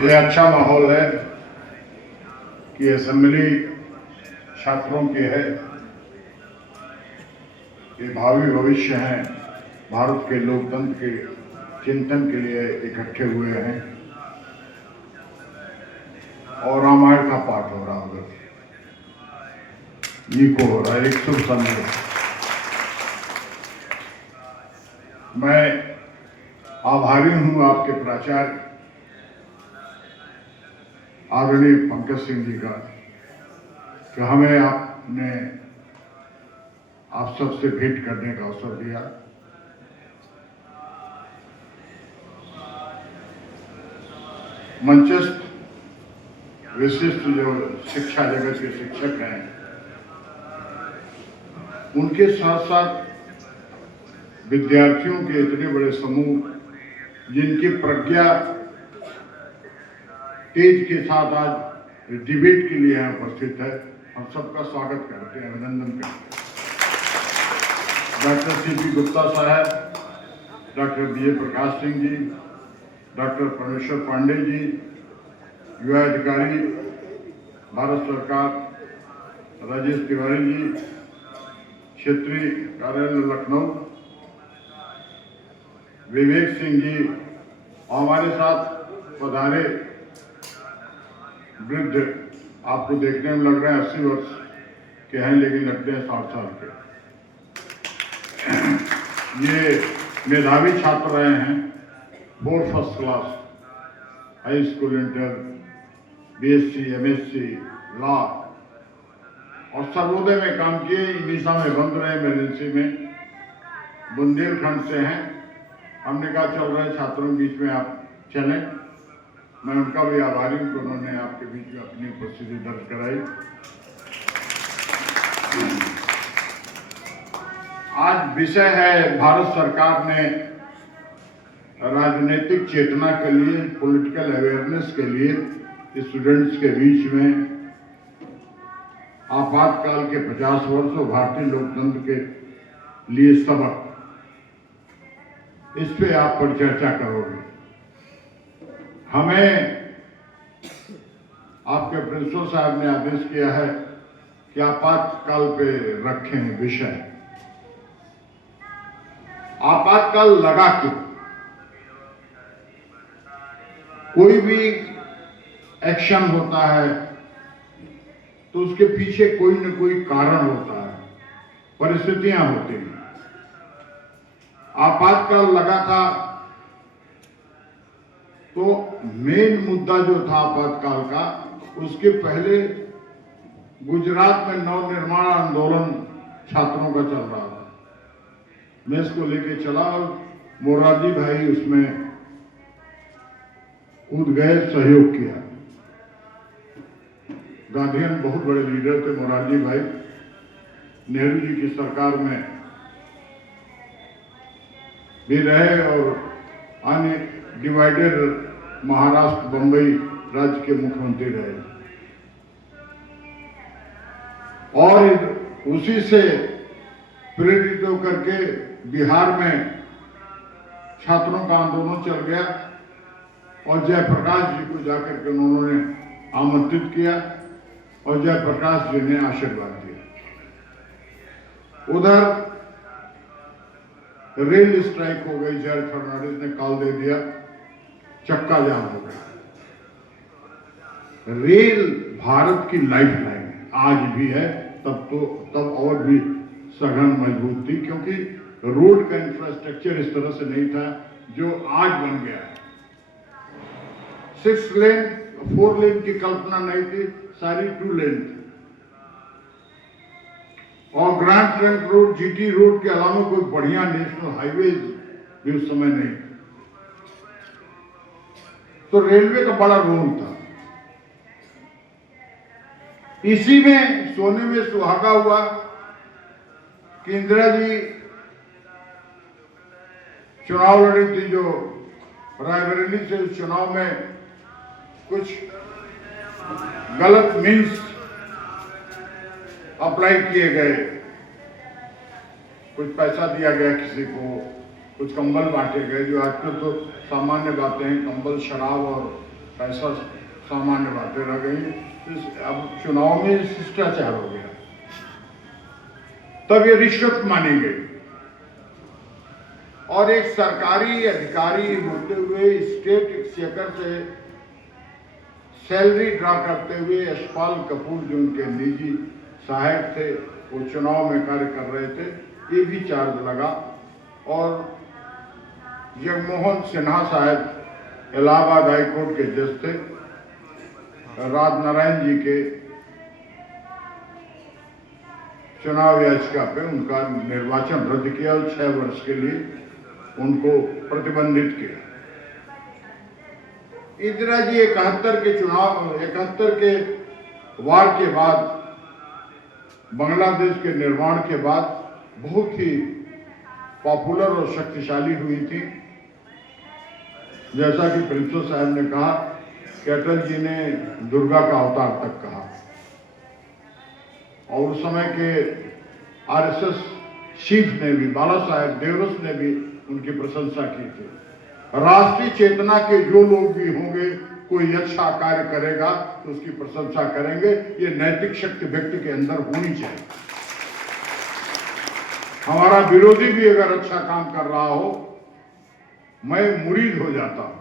ये अच्छा माहौल है कि असेंबली छात्रों की है। ये भावी भविष्य हैं, भारत के लोकतंत्र के चिंतन के लिए इकट्ठे हुए हैं और रामायण का पाठ हो रहा होगा, नीको हो रहा है। एक शुभ संदेश। मैं आभारी हूं आपके प्राचार्य आदरणीय पंकज सिंह जी का कि हमें आपने आप सबसे भेंट करने का अवसर दिया। मंचस्थ विशिष्ट जो शिक्षा जगत के शिक्षक हैं, उनके साथ साथ विद्यार्थियों के इतने बड़े समूह जिनकी प्रज्ञा तेज के साथ आज डिबेट के लिए यहाँ उपस्थित है, हम सबका स्वागत करते हैं, अभिनंदन करते हैं। डॉक्टर सीपी गुप्ता साहब, doctor BA Prakash Singh ji, doctor परमेश्वर पांडे जी, युवा अधिकारी भारत सरकार राजेश तिवारी जी, क्षेत्रीय कार्यालय लखनऊ विवेक सिंह जी, और हमारे साथ पधारे वृद्ध, आपको देखने में लग रहे हैं 80 वर्ष के हैं, लेकिन लगते हैं 60 साल के। ये मेधावी छात्र रहे हैं, 4 first class, high school inter, BSc, MSc, law और सर्वोदय में काम किए। ईसा में बंद रहे इमरजेंसी में, बुंदेलखंड से हैं। हमने कहा चल रहे छात्रों के बीच में आप चलें। मैं उनका भी आभारी हूं कि उन्होंने आपके बीच में अपनी उपस्थिति दर्ज कराई। आज विषय है, भारत सरकार ने राजनीतिक चेतना के लिए, पॉलिटिकल अवेयरनेस के लिए स्टूडेंट्स के बीच में आपातकाल के 50 वर्ष और भारतीय लोकतंत्र के लिए सबक, इस पे आप पर चर्चा करोगे। हमें आपके प्रिंसिपल साहब ने आदेश किया है कि आपातकाल पे रखें विषय। आपातकाल लगा क्यों? कोई भी एक्शन होता है तो उसके पीछे कोई न कोई कारण होता है, परिस्थितियां होती हैं। आपातकाल लगा था तो मेन मुद्दा जो था आपातकाल का, उसके पहले गुजरात में नवनिर्माण आंदोलन छात्रों का चल रहा था। मैं इसको लेके चला और मोरारजी भाई उसमें कूद गए, सहयोग किया। गांधीयन बहुत बड़े लीडर थे मोरारजी भाई। नेहरू जी की सरकार में भी रहे और अन्य डिवाइडेड महाराष्ट्र, बंबई राज्य के मुख्यमंत्री रहे, और उसी से प्रेरित होकर के बिहार में छात्रों का आंदोलन चल गया और जयप्रकाश जी को जाकर के उन्होंने आमंत्रित किया और जयप्रकाश जी ने आशीर्वाद दिया। उधर रेल स्ट्राइक हो गई, जॉर्ज फर्नांडिस ने कॉल दे दिया, चक्का जाम हो गया। रेल भारत की लाइफ लाइन आज भी है, तब और भी सघन मजबूत थी, क्योंकि रोड का इंफ्रास्ट्रक्चर इस तरह से नहीं था जो आज बन गया है। 6 लेन 4 लेन की कल्पना नहीं थी, सारी 2 लेन थी। और grand trunk road, GT road के अलावा कोई बढ़िया नेशनल हाईवे भी उस समय नहीं। तो रेलवे का बड़ा रोल था। इसी में सोने में सुहागा हुआ कि इंदिरा जी चुनाव लड़ी थी, जो रायबरेली से उस चुनाव में कुछ गलत मीन्स अप्लाई किए गए, कुछ पैसा दिया गया किसी को, कुछ कंबल बांटे गए, जो आजकल तो सामान्य बातें हैं, कंबल, शराब और पैसा सामान्य बातें रह गई। अब चुनाव में शिष्टाचार हो गया, तब ये रिश्वत मानी गई। और एक सरकारी अधिकारी होते हुए स्टेट एक्सचेकर से सैलरी ड्रा करते हुए यशपाल कपूर जो उनके निजी सहायक थे, वो चुनाव में कार्य कर रहे थे, ये भी चार्ज लगा। और जगमोहन सिन्हा साहब इलाहाबाद हाई कोर्ट के जज थे, राजनारायण जी के चुनाव याचिका पे उनका निर्वाचन रद्द किया और 6 वर्ष के लिए उनको प्रतिबंधित किया। इंदिरा जी 71 के वार के बाद, बांग्लादेश के निर्माण के बाद बहुत ही पॉपुलर और शक्तिशाली हुई थी। जैसा कि प्रिंसिपल साहब ने कहा कि अटल जी ने दुर्गा का अवतार तक कहा, और उस समय के आरएसएस चीफ ने भी, बाला साहेब देवरस ने भी उनकी प्रशंसा की थी। राष्ट्रीय चेतना के जो लोग भी होंगे, कोई अच्छा कार्य करेगा तो उसकी प्रशंसा करेंगे। ये नैतिक शक्ति व्यक्ति के अंदर होनी चाहिए। हमारा विरोधी भी अगर अच्छा काम कर रहा हो, मैं मुरीद हो जाता हूं।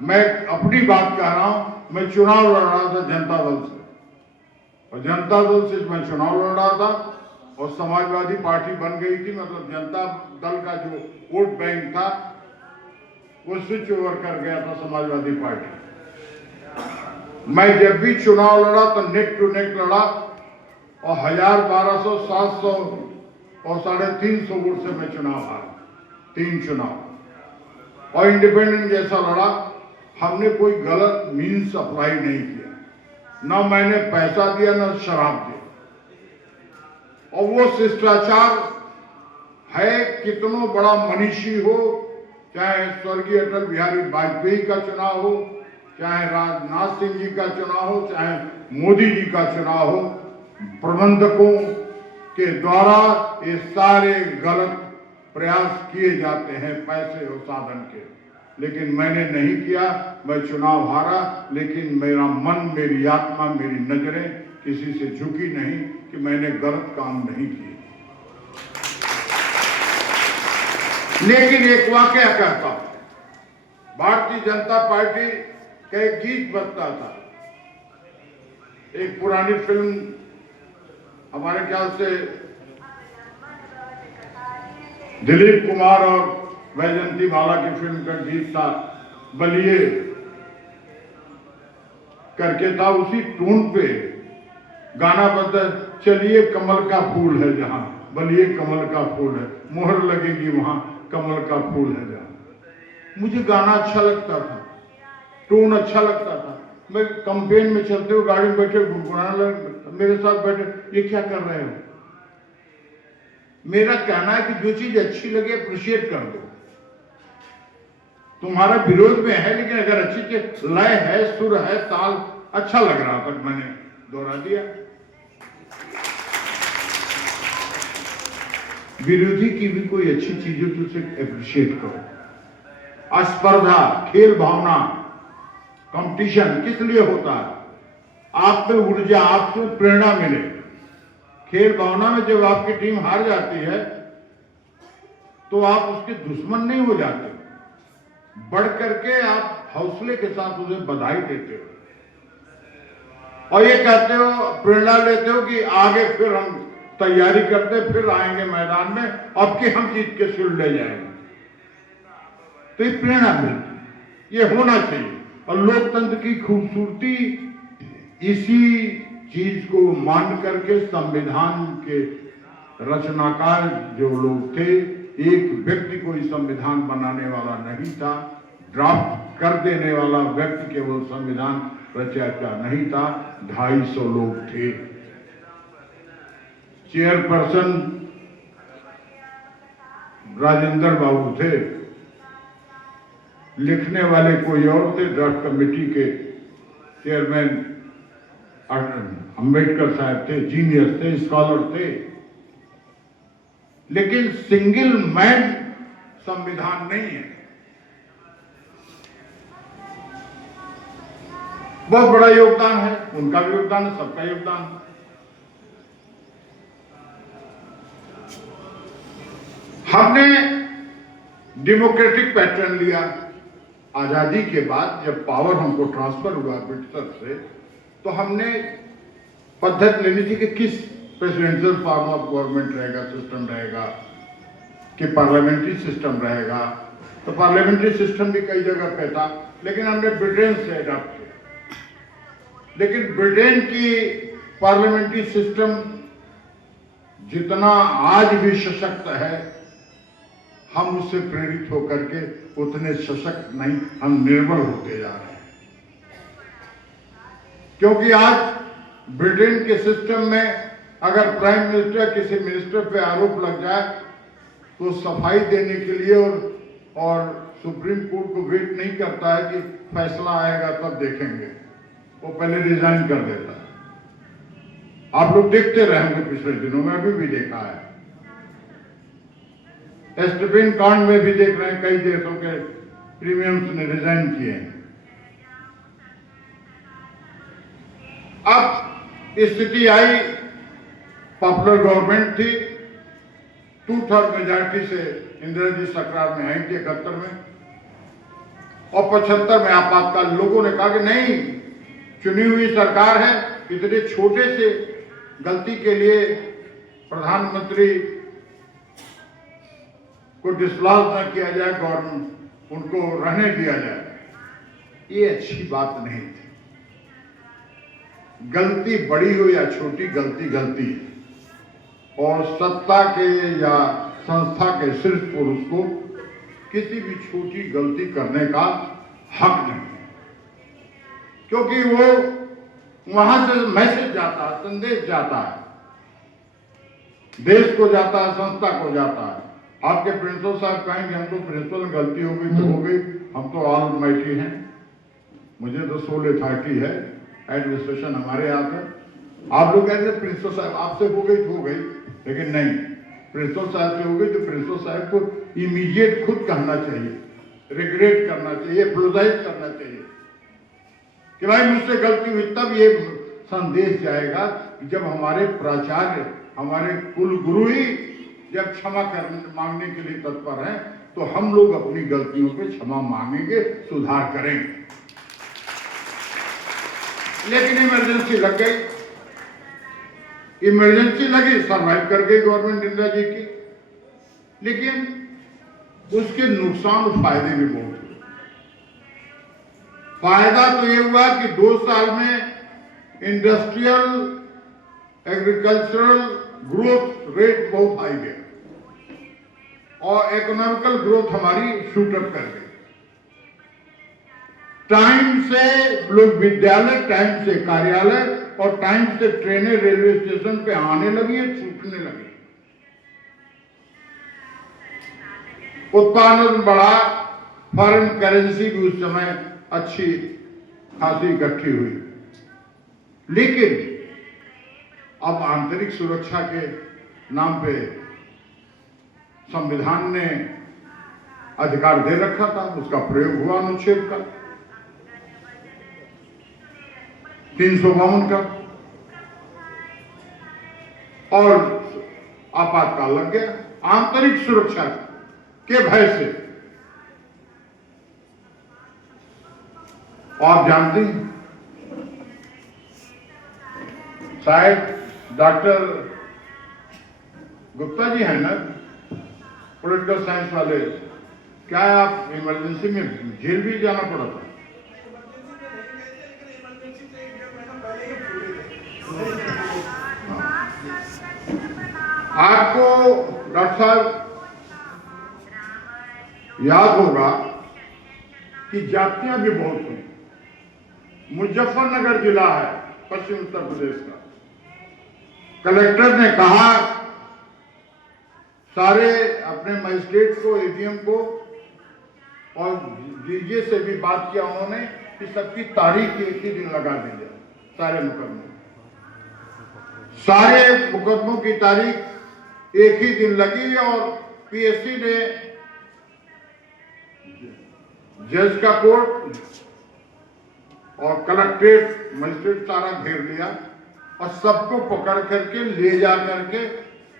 मैं अपनी बात कह रहा हूं, मैं चुनाव लड़ रहा था जनता दल से, और जनता दल से मैं चुनाव लड़ रहा था और समाजवादी पार्टी बन गई थी। मतलब जनता दल का जो वोट बैंक था वो स्विच ओवर कर गया था समाजवादी पार्टी। मैं जब भी चुनाव लड़ा तो नेक टू नेक लड़ा, और 1000, 1200, 700 और 350 वोट से मैं चुनाव हारा, 3 चुनाव। और इंडिपेंडेंट जैसा लड़ा। हमने कोई गलत मीन्स अप्लाई नहीं किया, ना मैंने पैसा दिया ना शराब दिया। और वो शिष्टाचार है, कितनों बड़ा मनीषी हो, चाहे स्वर्गीय अटल बिहारी वाजपेयी का चुनाव हो, चाहे राजनाथ सिंह जी का चुनाव हो, चाहे मोदी जी का चुनाव हो, प्रबंधकों के द्वारा ये सारे गलत प्रयास किए जाते हैं पैसे और साधन के। लेकिन मैंने नहीं किया, मैं चुनाव हारा, लेकिन मेरा मन, मेरी आत्मा, मेरी नजरें किसी से झुकी नहीं कि मैंने गलत काम नहीं किए। लेकिन एक वाकया कहता हूं, भारतीय जनता पार्टी का एक गीत बजता था, एक पुरानी फिल्म, हमारे ख्याल से दिलीप कुमार और वैजयंती माला की फिल्म का गीत था, बलिए करके था। उसी टून पे गाना बजता, चलिए कमल का फूल है जहां, बलिए कमल का फूल है, मोहर लगेगी वहां, कमल का फूल है जहां। मुझे गाना अच्छा लगता था, टोन अच्छा लगता था। मैं कैंपेन में चलते हुए गाड़ी में बैठे गुनगुनाने लगा, मेरे साथ बैठे, ये क्या कर रहे हो? मेरा कहना है कि जो चीज अच्छी लगे अप्रिशिएट कर दो। तुम्हारा विरोध में है, लेकिन अगर अच्छी चीज, लय है, सुर है, ताल अच्छा लग रहा था, मैंने दोहरा दिया। विरोधी की भी कोई अच्छी चीज हो तो उसे अप्रिशिएट करो। स्पर्धा, खेल भावना, कंपटीशन किस लिए होता है? आप में ऊर्जा, आपको प्रेरणा मिले। खेल भावना में जब आपकी टीम हार जाती है तो आप उसके दुश्मन नहीं हो जाते, बढ़ करके आप हौसले के साथ उसे बधाई देते हो और ये कहते हो, प्रेरणा लेते हो कि आगे फिर हम तैयारी करते, फिर आएंगे मैदान में, अब कि हम जीत के सुर ले जाएंगे। तो ये प्रेरणा मिलती, ये होना चाहिए। और लोकतंत्र की खूबसूरती इसी चीज को मान करके संविधान के रचनाकार जो लोग थे, एक व्यक्ति कोई संविधान बनाने वाला नहीं था, ड्राफ्ट कर देने वाला व्यक्ति केवल संविधान रचयिता नहीं था, 250 लोग थे। चेयरपर्सन राजेंद्र बाबू थे, लिखने वाले कोई और थे, ड्राफ्ट कमेटी के चेयरमैन अंबेडकर साहब थे, जीनियस थे, स्कॉलर थे। लेकिन सिंगल मैन संविधान नहीं है। बहुत बड़ा योगदान है, उनका भी योगदान है, सबका योगदान है। हमने डेमोक्रेटिक पैटर्न लिया। आजादी के बाद जब पावर हमको ट्रांसफर हुआ ब्रिटिशर से, तो हमने पद्धति लेनी थी कि किस प्रेसिडेंशियल फॉर्म ऑफ गवर्नमेंट रहेगा, सिस्टम रहेगा कि पार्लियामेंट्री सिस्टम रहेगा। तो पार्लियामेंट्री सिस्टम भी कई जगह पे था, लेकिन हमने ब्रिटेन से अडॉप्ट किया। लेकिन ब्रिटेन की पार्लियामेंट्री सिस्टम जितना आज भी सशक्त है, हम उससे प्रेरित होकर के उतने सशक्त नहीं, हम निर्बल होते जा रहे हैं। क्योंकि आज ब्रिटेन के सिस्टम में अगर प्राइम मिनिस्टर किसी मिनिस्टर पे आरोप लग जाए तो सफाई देने के लिए और सुप्रीम कोर्ट को वेट नहीं करता है कि फैसला आएगा तब देखेंगे, वो पहले रिजाइन कर देता है। आप लोग देखते रहेंगे, पिछले दिनों में अभी भी देखा है, एस्टेपिन कांड में भी देख रहे हैं, कई देशों के प्रीमियम्स ने रिजाइन किए हैं। अब स्थिति आई, पॉपुलर गवर्नमेंट थी, 2/3 मेजॉरिटी से इंदिरा जी सरकार में आई थी 71 में, और 75 में आपातकाल। लोगों ने कहा कि नहीं, चुनी हुई सरकार है, इतने छोटे से गलती के लिए प्रधानमंत्री को डिसलॉज न किया जाए, गवर्नमेंट उनको रहने दिया जाए। ये अच्छी बात नहीं थी। गलती बड़ी हो या छोटी, गलती गलती है, और सत्ता के या संस्था के शीर्ष पुरुष को किसी भी छोटी गलती करने का हक नहीं, क्योंकि वो वहां से मैसेज जाता है, संदेश जाता है, देश को जाता है, संस्था को जाता है। आपके प्रिंसिपल साहब कहेंगे हमको प्रिंसिपल गलती हो गई तो हो गई, हम तो ऑल माइटी हैं, मुझे तो सोल अथॉरिटी है, एडमिनिस्ट्रेशन हमारे हाथ है। आप लोग कहते हैं प्रिंसिपल साहब आपसे हो गई तो हो गई, लेकिन नहीं, प्रिंसिपल साहब से हो गई तो प्रिंसिपल साहब को इमीडिएट खुद कहना चाहिए, रिग्रेट करना चाहिए, अपोलोजाइज करना चाहिए कि भाई मुझसे गलती हुई। तब ये संदेश जाएगा जब हमारे प्राचार्य, हमारे कुल गुरु ही जब क्षमा मांगने के लिए तत्पर हैं, तो हम लोग अपनी गलतियों पे क्षमा मांगेंगे, सुधार करेंगे। लेकिन इमरजेंसी लग गई, इमरजेंसी लगी, सर्वाइव कर गई गवर्नमेंट इंदिरा जी की, लेकिन उसके नुकसान और फायदे भी बहुत हुए। फायदा तो ये हुआ कि 2 साल में इंडस्ट्रियल एग्रीकल्चरल ग्रोथ रेट बहुत हाई गया और इकोनॉमिकल ग्रोथ हमारी शूटअप कर गई। टाइम से लोग विद्यालय, टाइम से कार्यालय और टाइम से ट्रेनें रेलवे स्टेशन पे आने लगी है, छूटने लगी। उत्पादन बढ़ा, फॉरेन करेंसी भी उस समय अच्छी खासी इकट्ठी हुई। लेकिन अब आंतरिक सुरक्षा के नाम पे संविधान ने अधिकार दे रखा था, उसका प्रयोग हुआ अनुच्छेद का 352 का, और आपातकाल लग गया आंतरिक सुरक्षा के भय से। आप जानते हैं, शायद डॉक्टर गुप्ता जी हैं ना, पॉलिटिकल साइंस वाले, क्या आप इमरजेंसी में जेल भी जाना पड़ा था? आपको डॉक्टर साहब याद होगा कि जातियां भी बहुत हुई। मुजफ्फरनगर जिला है पश्चिम उत्तर प्रदेश का, कलेक्टर ने कहा सारे अपने मजिस्ट्रेट को, एडीएम को और डीजे से भी बात किया उन्होंने कि सबकी तारीख एक ही दिन लगा दी जाए, सारे मुकदमों की तारीख एक ही दिन लगी। और पीएससी ने, जज का कोर्ट और कलेक्ट्रेट मजिस्ट्रेट सारा घेर लिया और सबको पकड़ करके ले जा करके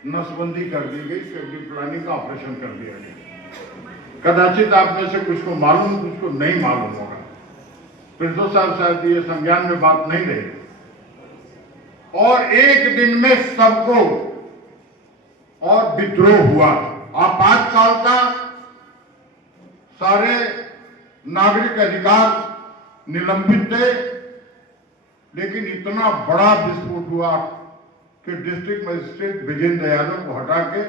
नसबंदी कर दी गई, फैमिली प्लानिंग का ऑपरेशन कर दिया गया। कदाचित आप में से कुछ को मालूम, कुछ को नहीं मालूम होगा। प्रिंसिपल साहब शायद ये संज्ञान में बात नहीं रही। और एक दिन में सबको और विद्रोह हुआ। आपातकाल था, सारे नागरिक अधिकार निलंबित थे, लेकिन इतना बड़ा विस्फोट हुआ कि डिस्ट्रिक्ट मजिस्ट्रेट विजेंद्र यादव को हटा के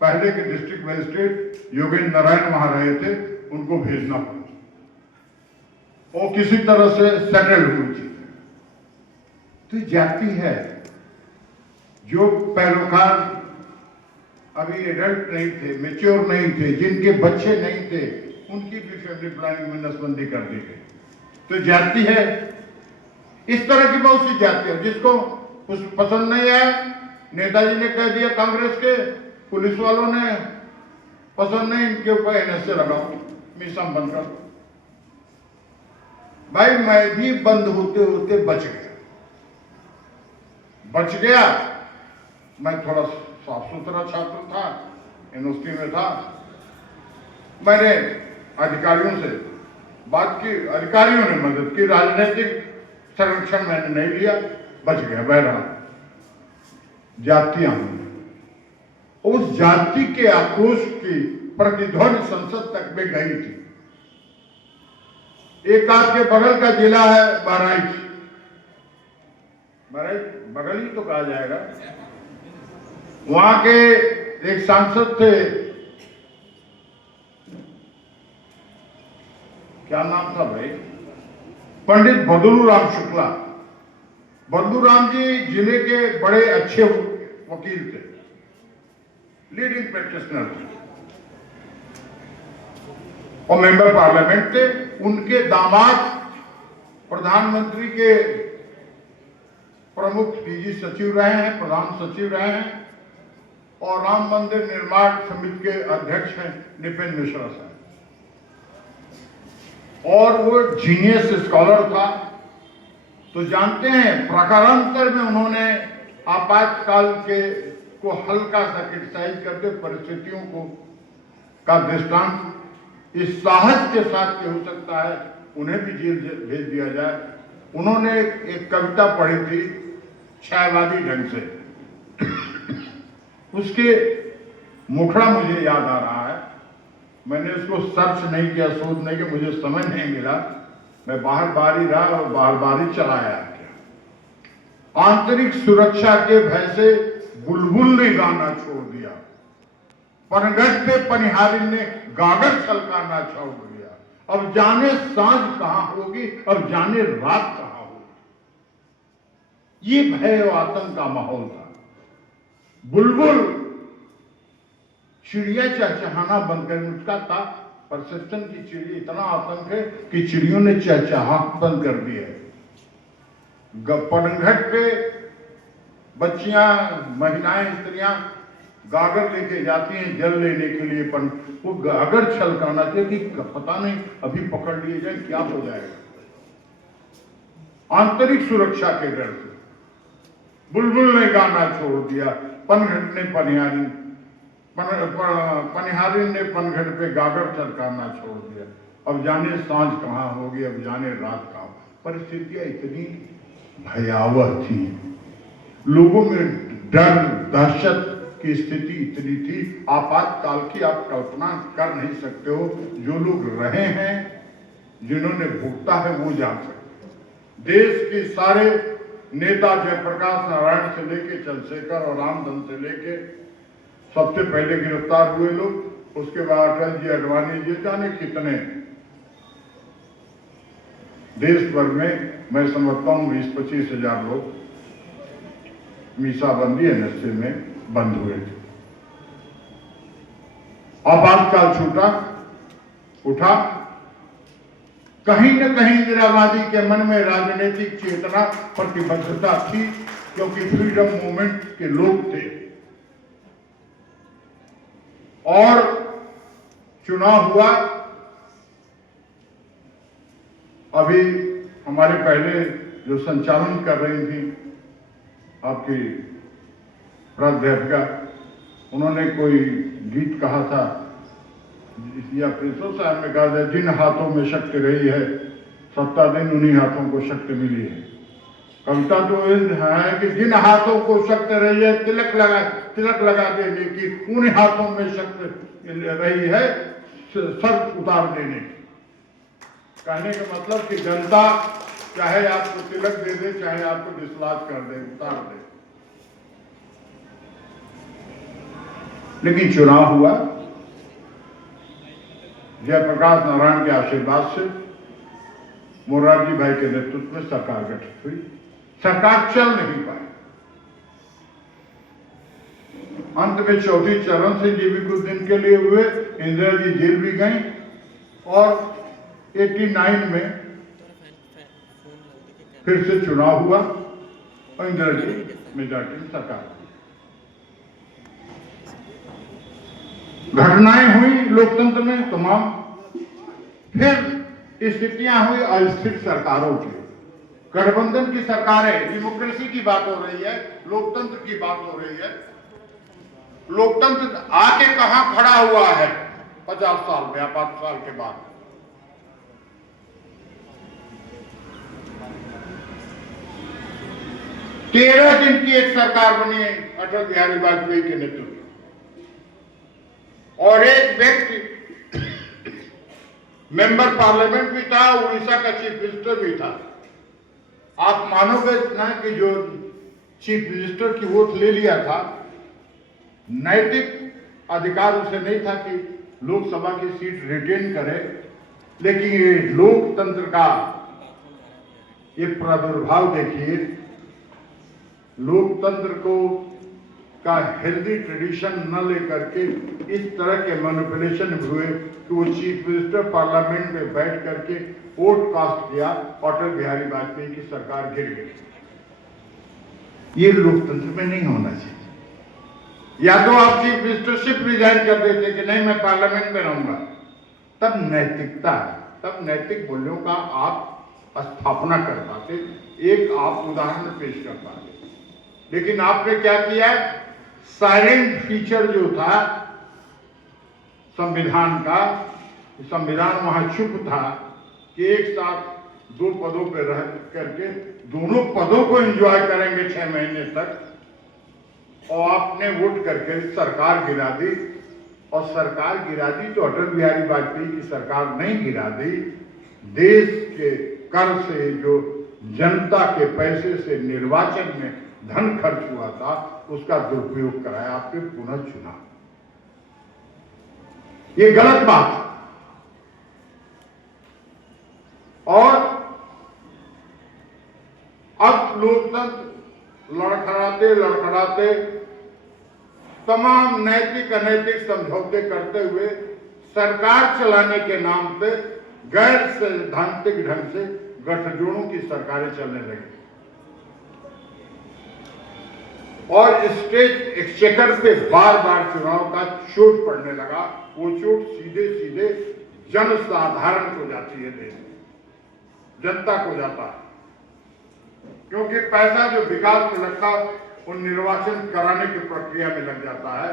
पहले के डिस्ट्रिक्ट मजिस्ट्रेट योगेंद्र नारायण वहां रहे थे, उनको भेजना पड़ा। और किसी तरह से सेटल हुई चीज। तो जाती है जो पैरोकार अभी एडल्ट नहीं थे, मेच्योर नहीं थे, जिनके बच्चे नहीं थे, उनकी भी फैमिली प्लानिंग में नसबंदी कर दी गई। तो जाती है, इस तरह की बहुत सी जाती है। जिसको कुछ पसंद नहीं है, नेताजी ने कह दिया, कांग्रेस के पुलिस वालों ने पसंद नहीं, इनके ऊपर एनएसए लगाओ, मीसा बंद कर। भाई मैं भी बंद होते होते बच गया। मैं थोड़ा साफ सुथरा छात्र था, यूनिवर्सिटी में था। मैंने अधिकारियों से बात की, अधिकारियों ने मदद की, राजनीतिक संरक्षण मैंने नहीं लिया, बच गया। बहरहाल जातियां, उस जाति के आक्रोश की प्रतिध्वनि संसद तक में गई थी। एक आपके बगल का जिला है बहराइच, बगल ही तो कहा जाएगा। वहां के एक सांसद थे, क्या नाम था भाई, पंडित बदलूराम शुक्ला। बदलूराम जी जिले के बड़े अच्छे वकील थे, लीडिंग प्रैक्टिशनर थे और मेंबर पार्लियामेंट थे। उनके दामाद प्रधानमंत्री के प्रमुख डीजी सचिव रहे हैं, प्रधान सचिव रहे हैं, और राम मंदिर निर्माण समिति के अध्यक्ष हैं निपेन मिश्रा साहब। और वो जीनियस स्कॉलर था। तो जानते हैं, प्रकारांतर में उन्होंने आपातकाल के को हल्का सा क्रिटिसाइज करके परिस्थितियों को का दृष्टांत इस साहस के साथ के हो सकता है उन्हें भी जेल भेज दिया जाए। उन्होंने एक कविता पढ़ी थी छायावादी ढंग से, उसके मुखड़ा मुझे याद आ रहा है। मैंने उसको सर्च नहीं किया, शोध नहीं किया, मुझे समय नहीं मिला। मैं बाहर ही रहा और बाहर ही चला आया। आंतरिक सुरक्षा के भय से बुलबुल ने गाना छोड़ दिया, पनघट पे पनिहारिन ने गागर छलकाना छोड़ दिया। अब जाने सांझ कहां होगी, अब जाने रात कहां होगी। ये भय और आतंक का माहौल था। बुलबुल चिड़िया चहचहाना बंद कर, उसका था परसेप्शन की चिड़िया, इतना आतंक है कि चिड़ियों ने चहचहाना बंद कर दिया है। पनघट पे बच्चियां, महिलाएं, स्त्रियां गागर लेके जाती हैं जल लेने के लिए, वो गागर छलकाना चाहिए कि पता नहीं अभी पकड़ लिए जाए, क्या हो जाएगा। आंतरिक सुरक्षा के डर से बुलबुल ने गाना छोड़ दिया, पनघट ने पनिहारिन ने पनघट पे गागर छलकाना छोड़ दिया। अब जाने सांझ कहां होगी, अब जाने रात कहां। परिस्थितियां इतनी भयावह थी, लोगों में डर, दहशत की स्थिति इतनी थी, आपातकाल की आप कल्पना कर नहीं सकते हो। जो लोग रहे हैं, जिन्होंने भुगता है, वो जान सकते। देश के सारे नेता जयप्रकाश नारायण से लेके चंद्रशेखर और रामधन से लेके सबसे पहले गिरफ्तार हुए लोग, उसके बाद अटल जी, अडवाणी जी, जाने कितने देश भर में मैं समझता हूं 20-25 हजार लोग मीसाबंदी एनएसए में बंद हुए थे। आपातकाल उठा। कहीं न कहीं इंदिरा गांधी के मन में राजनीतिक चेतना, प्रतिबद्धता थी, क्योंकि फ्रीडम मूवमेंट के लोग थे। और चुनाव हुआ। अभी हमारे पहले जो संचालन कर रही थी आपकी प्राध्यापिका, उन्होंने कोई गीत कहा था या प्रिंसिपल साहब ने कहा था, जिन हाथों में शक्ति रही है सत्ता दिन उन्हीं हाथों को शक्ति मिली है। कविता तो है कि जिन हाथों को शक्ति रही है तिलक लगा देने की, उन्हीं हाथों में शक्ति रही है सर उतार देने की। कहने का मतलब कि जनता चाहे आपको तिलक दे दे, चाहे आपको डिस्लाज कर दे, उतार दे। लेकिन चुनाव हुआ, जयप्रकाश नारायण के आशीर्वाद से मोरारजी भाई के नेतृत्व में सरकार गठित हुई। सरकार चल नहीं पाई। अंत में चौथी चरण से ये भी कुछ दिन के लिए हुए, इंदिरा जी जेल भी गई और 89 में फिर से चुनाव हुआ और इंदिरा जी मेजॉरिटी में सरकार हुई। घटनाएं हुई लोकतंत्र में तमाम, फिर स्थितियां हुई अस्थिर सरकारों की, गठबंधन की सरकारें। डेमोक्रेसी की बात हो रही है, लोकतंत्र की बात हो रही है। लोकतंत्र आके कहां खड़ा हुआ है 50 साल में या 5 साल के बाद। तेरह दिन की एक सरकार बनी है अटल बिहारी वाजपेयी के नेतृत्व, और एक व्यक्ति मेंबर पार्लियामेंट भी था, उड़ीसा का चीफ मिनिस्टर भी था। आप मानोगे ना कि जो चीफ मिनिस्टर की वोट ले लिया था, नैतिक अधिकार उसे नहीं था कि लोकसभा की सीट रिटेन करे, लेकिन ये लोकतंत्र का ये प्रादुर्भाव देखिए। लोकतंत्र को का हेल्दी ट्रेडिशन न लेकर के इस तरह के मैनिपुलेशन हुए कि वो चीफ मिनिस्टर पार्लियामेंट में बैठ करके वोट कास्ट किया, अटल बिहारी वाजपेयी की सरकार गिर गई। ये लोकतंत्र में नहीं होना चाहिए। या तो आप चीफ मिनिस्टरशिप रिजाइन कर देते कि नहीं मैं पार्लियामेंट में रहूंगा, तब नैतिकता, तब नैतिक मूल्यों का आप स्थापना कर पाते, एक आप उदाहरण पेश कर पाते। लेकिन आपने क्या किया, साइलेंट फीचर जो था संविधान का, संविधान वहां चुप था कि एक साथ 2 पदों पर रह करके दोनों पदों को एंजॉय करेंगे 6 महीने तक, और आपने वोट करके सरकार गिरा दी। और सरकार गिरा दी तो अटल बिहारी वाजपेयी की सरकार नहीं गिरा दी, देश के कर से, जो जनता के पैसे से निर्वाचन में धन खर्च हुआ था, उसका दुरुपयोग कराया आपने, पुनः चुना। ये गलत बात है। और अब लोकतंत्र लड़खड़ाते तमाम नैतिक अनैतिक समझौते करते हुए सरकार चलाने के नाम पे गैर सैद्धांतिक ढंग से गठजोड़ों की सरकारें चलने लगी, और स्टेट एक्सचेकर पे बार बार चुनाव का चोट पड़ने लगा। वो चोट सीधे सीधे जनसाधारण को जाती है, देश जनता को जाता है, क्योंकि पैसा जो विकास में लगता है वो निर्वाचन कराने की प्रक्रिया में लग जाता है,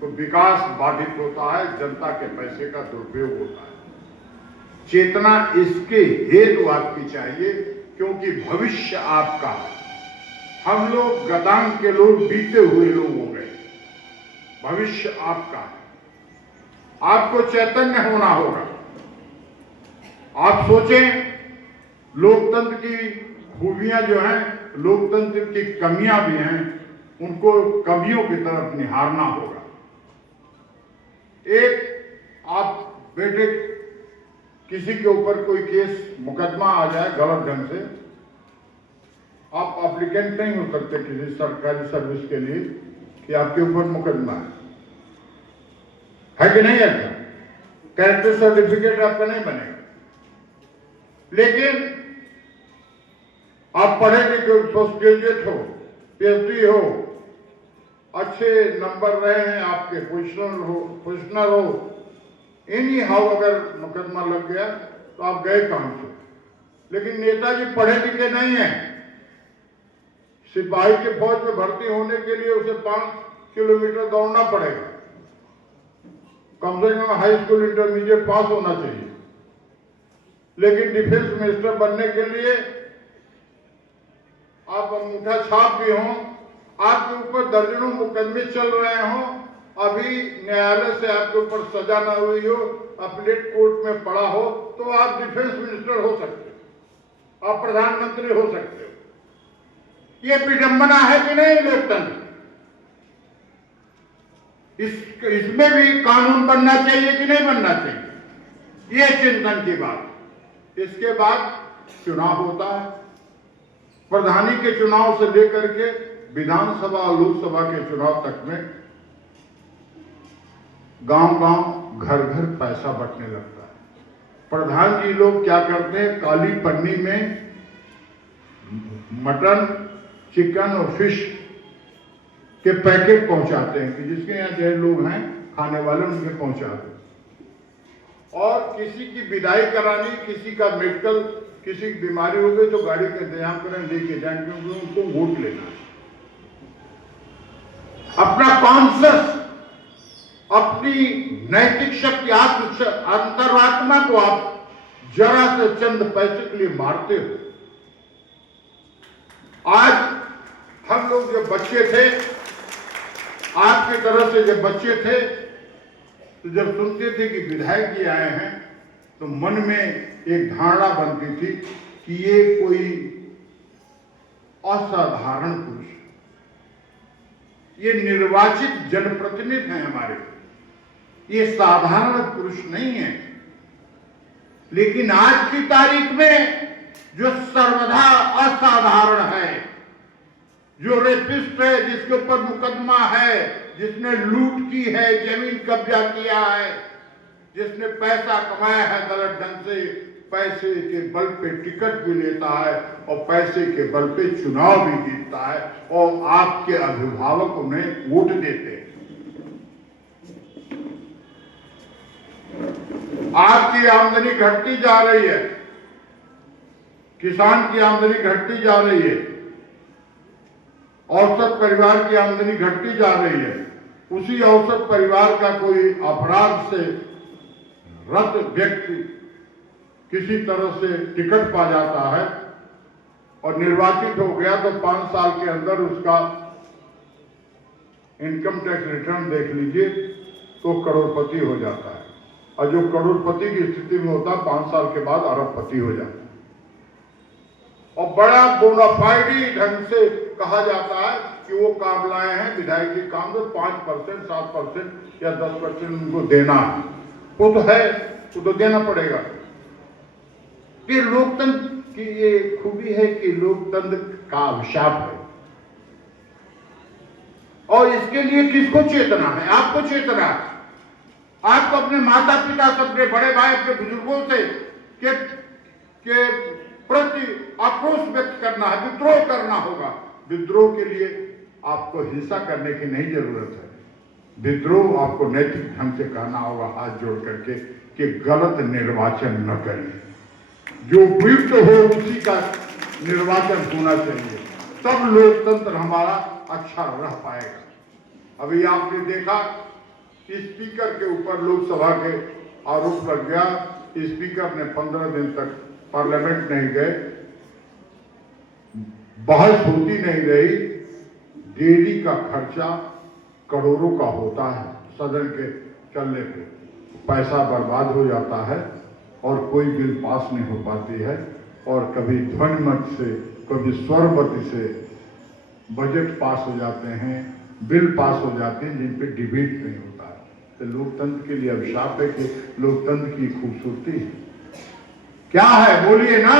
तो विकास बाधित होता है, जनता के पैसे का दुरुपयोग होता है। चेतना इसके हेतु आपकी चाहिए, क्योंकि भविष्य आपका है। हम लोग गतांग के लोग, बीते हुए लोग हो गए, भविष्य आपका है। आपको चैतन्य होना होगा। आप सोचें, लोकतंत्र की खूबियां जो हैं, लोकतंत्र की कमियां भी हैं, उनको कमियों की तरफ निहारना होगा। एक आप बेटे किसी के ऊपर कोई केस मुकदमा आ जाए गलत ढंग से, आप एप्लीकेंट नहीं हो सकते किसी सरकारी सर्विस के लिए कि आपके ऊपर मुकदमा है कि नहीं है? कैरेक्टर सर्टिफिकेट आपका नहीं बनेगा। लेकिन आप पढ़े लिखे, पोस्ट ग्रेजुएट हो, पीएचडी हो, अच्छे नंबर रहे हैं आपके, पोजिशनर हो, एनी हाउ अगर मुकदमा लग गया तो आप गए काम से, लेकिन नेताजी पढ़े लिखे नहीं है। सिपाही के फौज में भर्ती होने के लिए उसे 5 किलोमीटर दौड़ना पड़ेगा। कम से कम हाई स्कूल इंटरमीडिएट पास होना चाहिए। लेकिन डिफेंस मिनिस्टर बनने के लिए आप अंगूठा छाप भी हों, आपके ऊपर दर्जनों मुकदमे चल रहे हों, अभी न्यायालय से आपके ऊपर सजा न हुई हो, अपीलेट कोर्ट में पड़ा हो, तो आप डिफेंस मिनिस्टर हो सकते हो, आप प्रधानमंत्री हो सकते हो। ये विडंबना है कि नहीं लोकतंत्र? इसमें भी कानून बनना चाहिए कि नहीं बनना चाहिए, ये चिंतन की बात। इसके बाद चुनाव होता है। प्रधानी के चुनाव से लेकर के विधानसभा और लोकसभा के चुनाव तक में गांव-गांव, घर-घर पैसा बंटने लगता है। प्रधान जी लोग क्या करते हैं, काली पन्नी में मटन, चिकन और फिश के पैकेट पहुंचाते हैं कि जिसके यहाँ ढेर लोग हैं खाने वाले, उनके पहुंचाते हैं। और किसी की विदाई करानी, किसी का मेडिकल, किसी की बीमारी हो गई तो गाड़ी का इंतजाम करें, लेके जाएं, क्योंकि उनको वोट लेना है। अपना कॉन्शियस, अपनी नैतिक शक्ति, अंतरात्मा को आप जरा से चंद पैसे के लिए मारते हो। आज हम लोग जब बच्चे थे, आपकी तरह से जब बच्चे थे, तो जब सुनते थे कि विधायक जी आए हैं, तो मन में एक धारणा बनती थी कि ये कोई असाधारण पुरुष, ये निर्वाचित जनप्रतिनिधि हैं हमारे, ये साधारण पुरुष नहीं है। लेकिन आज की तारीख में जो सर्वथा असाधारण है, जो रेपिस्ट है, जिसके ऊपर मुकदमा है, जिसने लूट की है, जमीन कब्जा किया है, जिसने पैसा कमाया है गलत ढंग से, पैसे के बल पे टिकट भी लेता है और पैसे के बल पे चुनाव भी जीतता है और आपके अभिभावक उन्हें वोट देते हैं। आपकी आमदनी घटती जा रही है, किसान की आमदनी घटती जा रही है, औसत परिवार की आमदनी घटती जा रही है। उसी औसत परिवार का कोई अपराध से रत व्यक्ति किसी तरह से टिकट पा जाता है और निर्वाचित हो गया तो 5 साल के अंदर उसका इनकम टैक्स रिटर्न देख लीजिए तो करोड़पति हो जाता है, और जो करोड़पति की स्थिति में होता है 5 साल के बाद अरबपति हो जाता है। और बड़ा बोनाफाइडी ढंग से कहा जाता है कि वो काम लाए हैं, विधायक जी काम तो 5%, 7% या 10% उनको देना है। वो तो है, वो तो देना पड़ेगा। ये लोकतंत्र की ये खूबी है कि लोकतंत्र का अभिशाप है। और इसके लिए किसको चेतना है? आपको चेतना है। आपको अपने माता पिता, अपने बड़े भाई, अपने बुजुर्गों से के प्रति आक्रोश व्यक्त करना है, विद्रोह करना होगा। विद्रोह के लिए आपको हिंसा करने की नहीं जरूरत है। विद्रोह आपको नैतिक ढंग से करना होगा, हाथ जोड़ करके, कि गलत निर्वाचन न करें, जो उपयुक्त हो उसी का निर्वाचन होना चाहिए, तब लोकतंत्र हमारा अच्छा रह पाएगा। अभी आपने देखा स्पीकर के ऊपर लोकसभा के आरोप लग गया, स्पीकर ने 15 दिन तक पार्लियामेंट नहीं गए, बहस होती नहीं रही। डेली का खर्चा करोड़ों का होता है, सदन के चलने पे पैसा बर्बाद हो जाता है और कोई बिल पास नहीं हो पाती है, और कभी ध्वनिमत से, कभी स्वरमत से बजट पास हो जाते हैं, बिल पास हो जाते हैं जिन पे डिबेट नहीं होता है। तो लोकतंत्र के लिए अभिशाप है कि लोकतंत्र की खूबसूरती क्या है, बोलिए ना।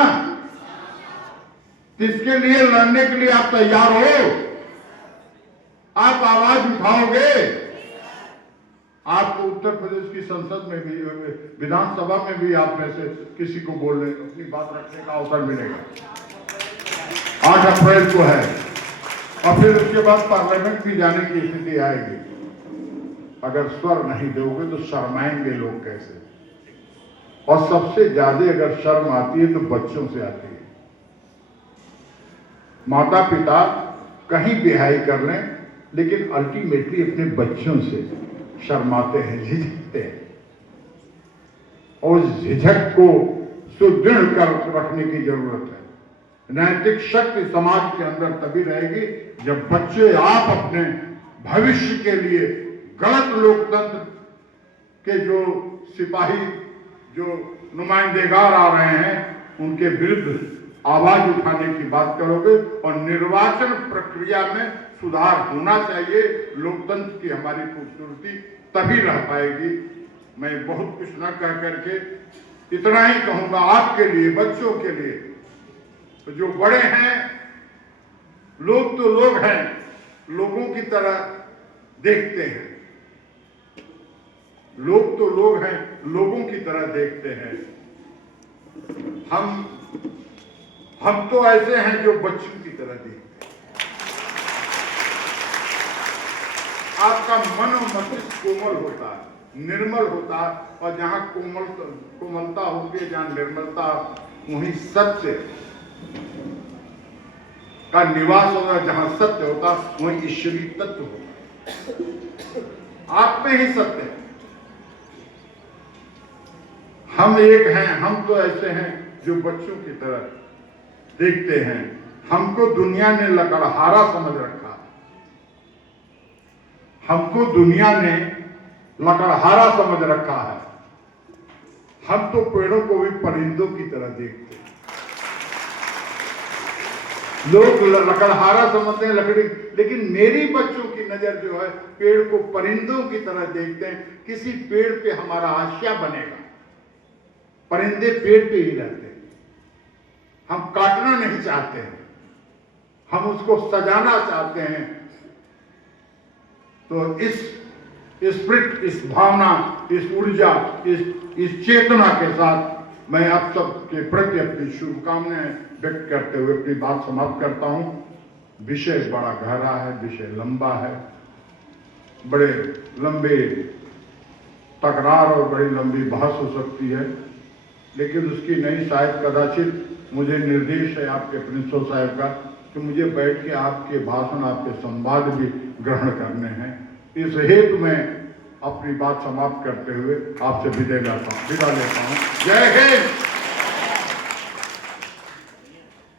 इसके लिए लड़ने के लिए आप तैयार हो? आप आवाज उठाओगे? आपको उत्तर प्रदेश की संसद में भी, विधानसभा में भी आप में से किसी को बोलने, अपनी बात रखने का अवसर मिलेगा। 8 अप्रैल को है, और फिर उसके बाद पार्लियामेंट भी जाने की स्थिति आएगी। अगर स्वर नहीं दोगे तो शर्माएंगे लोग कैसे। और सबसे ज्यादा अगर शर्म आती है तो बच्चों से आती है। माता पिता कहीं बिहाई कर लें, लेकिन अल्टीमेटली अपने बच्चों से शर्माते हैं, झिझकते हैं। और झिझक को सुदृढ़ कर रखने की जरूरत है। नैतिक शक्ति समाज के अंदर तभी रहेगी जब बच्चे आप अपने भविष्य के लिए गलत लोकतंत्र के जो सिपाही, जो नुमाइंदेगार आ रहे हैं, उनके विरुद्ध आवाज उठाने की बात करोगे। और निर्वाचन प्रक्रिया में सुधार होना चाहिए। लोकतंत्र की हमारी खूबसूरती तभी रह पाएगी। मैं बहुत कुछ न कह करके इतना ही कहूंगा आपके लिए, बच्चों के लिए। तो जो बड़े हैं, लोग तो लोग हैं, लोगों की तरह देखते हैं। लोग तो लोग हैं, लोगों की तरह देखते हैं। हम तो ऐसे हैं जो बच्चों की तरह देखते हैं। आपका मन और मस्तिष्क कोमल होता है, निर्मल होता है। और जहां कोमलता होती है, जहां निर्मलता, वहीं सत्य का निवास होगा। जहां सत्य होता वहीं ईश्वरीय तत्व होता। आप में ही सत्य है। हम एक हैं, हम तो ऐसे हैं जो बच्चों की तरह देखते हैं। हमको दुनिया ने लकड़हारा समझ रखा है। हमको दुनिया ने लकड़हारा समझ रखा है। हम तो पेड़ों को भी परिंदों की तरह देखते हैं। लोग लकड़हारा समझते हैं, लकड़ी, लेकिन मेरी बच्चों की नजर जो है पेड़ को परिंदों की तरह देखते हैं। किसी पेड़ पे हमारा आशिया बनेगा, परिंदे पेड़ पे ही रहते हैं। हम काटना नहीं चाहते हैं, हम उसको सजाना चाहते हैं। तो इस स्पिरिट, इस भावना, इस ऊर्जा, इस चेतना के साथ मैं आप सब के प्रति अपनी शुभकामनाएं व्यक्त करते हुए अपनी बात समाप्त करता हूं। विषय बड़ा गहरा है, विषय लंबा है, बड़े लंबे तकरार और बड़ी लंबी बहस हो सकती है, लेकिन उसकी नहीं, शायद कदाचित मुझे निर्देश है आपके प्रिंसिपल साहब का कि मुझे बैठ के आपके भाषण, आपके संवाद भी ग्रहण करने हैं। इस हेतु में अपनी बात समाप्त करते हुए आपसे विदा लेता हूँ। जय हिंद।